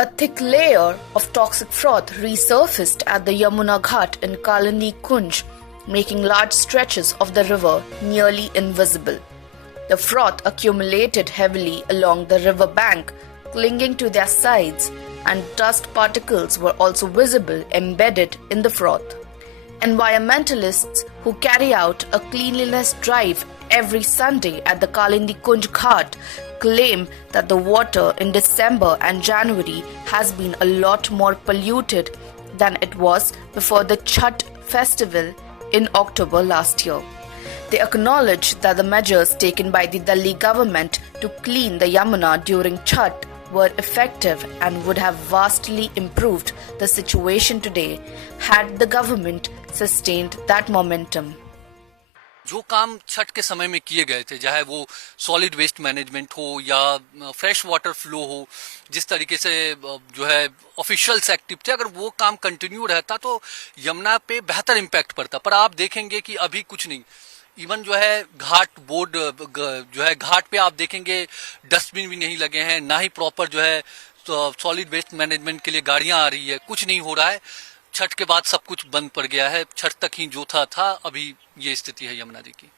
A thick layer of toxic froth resurfaced at the Yamuna Ghat in Kalindi Kunj, making large stretches of the river nearly invisible. The froth accumulated heavily along the river bank, clinging to their sides, and dust particles were also visible embedded in the froth. Environmentalists who carry out a cleanliness drive every Sunday at the Kalindi Kunj Ghat claim that the water in December and January has been a lot more polluted than it was before the Chhath festival in October last year. They acknowledge that the measures taken by the Delhi government to clean the Yamuna during Chhath were effective and would have vastly improved the situation today had the government sustained that momentum. जो काम छठ के समय में किए गए थे, चाहे वो सॉलिड वेस्ट मैनेजमेंट हो या फ्रेश वाटर फ्लो हो, जिस तरीके से जो है ऑफिशियल्स एक्टिव थे, अगर वो काम कंटिन्यू रहता तो यमुना पे बेहतर इम्पैक्ट पड़ता. पर आप देखेंगे कि अभी कुछ नहीं. इवन जो है घाट बोर्ड जो है घाट पे आप देखेंगे डस्टबिन भी नहीं लगे हैं, ना ही प्रॉपर जो है सॉलिड वेस्ट मैनेजमेंट के लिए गाड़ियां आ रही है. कुछ नहीं हो रहा है. छठ के बाद सब कुछ बंद पड़ गया है. छठ तक ही जो था अभी ये स्थिति है यमुना जी की.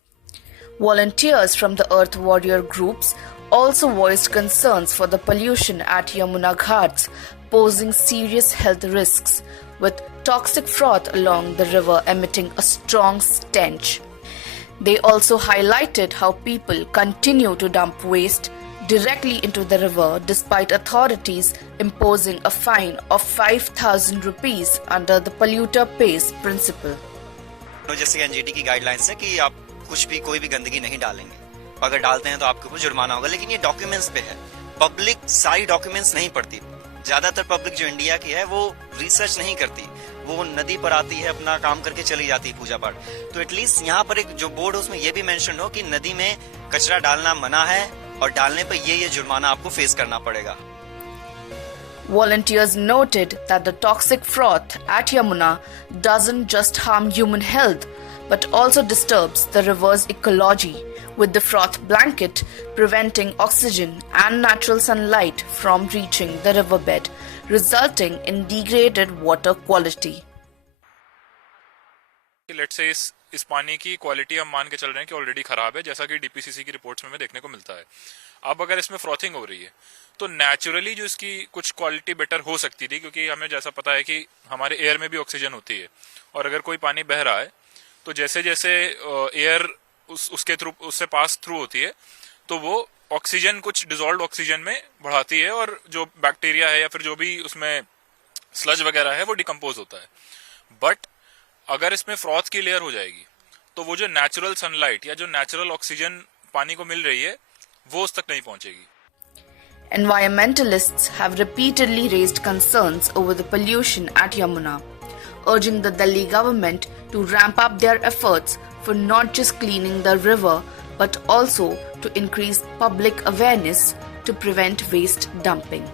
Volunteers from the Earth Warrior groups also voiced concerns for the pollution at Yamuna Ghats, posing serious health risks, with toxic froth along the river emitting a strong stench. They also highlighted how people continue to dump waste directly into the river despite authorities imposing a fine of 5,000 rupees under the polluter pays principle. जैसे एनजीटी की गाइडलाइंस है कि आप कुछ भी कोई भी गंदगी नहीं डालेंगे, अगर डालते हैं तो आपके ऊपर जुर्माना होगा. लेकिन ये डॉक्यूमेंट्स पे है, पब्लिक सारी डॉक्यूमेंट्स नहीं पढ़ती. ज्यादातर पब्लिक जो इंडिया की है वो रिसर्च नहीं करती, वो नदी पर आती है, अपना काम करके चली जाती है पूजा पाठ. तो एटलीस्ट यहाँ पर एक जो बोर्ड है उसमें ये भी मेंशन हो कि नदी में कचरा डालना मना है और डालने पर ये जुर्माना आपको फेस करना पड़ेगा. Volunteers noted that the toxic froth at Yamuna doesn't just harm human health but also disturbs the river's ecology, with the froth blanket preventing oxygen and natural sunlight from reaching the riverbed, resulting in degraded water quality. Let's say इस पानी की क्वालिटी हम मान के चल रहे हैं कि ऑलरेडी खराब है, जैसा कि डीपीसीसी की रिपोर्ट्स में हमें देखने को मिलता है. अब अगर इसमें फ्रॉथिंग हो रही है तो नेचुरली जो इसकी कुछ क्वालिटी बेटर हो सकती थी, क्योंकि हमें जैसा पता है कि हमारे एयर में भी ऑक्सीजन होती है, और अगर कोई पानी बह रहा है तो जैसे जैसे एयर उसके थ्रू उससे पास थ्रू होती है तो वो ऑक्सीजन कुछ डिजोल्व ऑक्सीजन में बढ़ाती है, और जो बैक्टीरिया है या फिर जो भी उसमें स्लज वगैरह है वो डिकम्पोज होता है. बट अगर इसमें फ्रॉथ की लेयर हो जाएगी तो वो जो नेचुरल सनलाइट या जो नेचुरल ऑक्सीजन पानी को मिल रही है वो उस तक नहीं पहुंचेगी. Environmentalists have repeatedly raised concerns over the pollution at Yamuna, urging the Delhi government to ramp up their efforts for not just cleaning the river but also to increase public awareness to prevent waste dumping.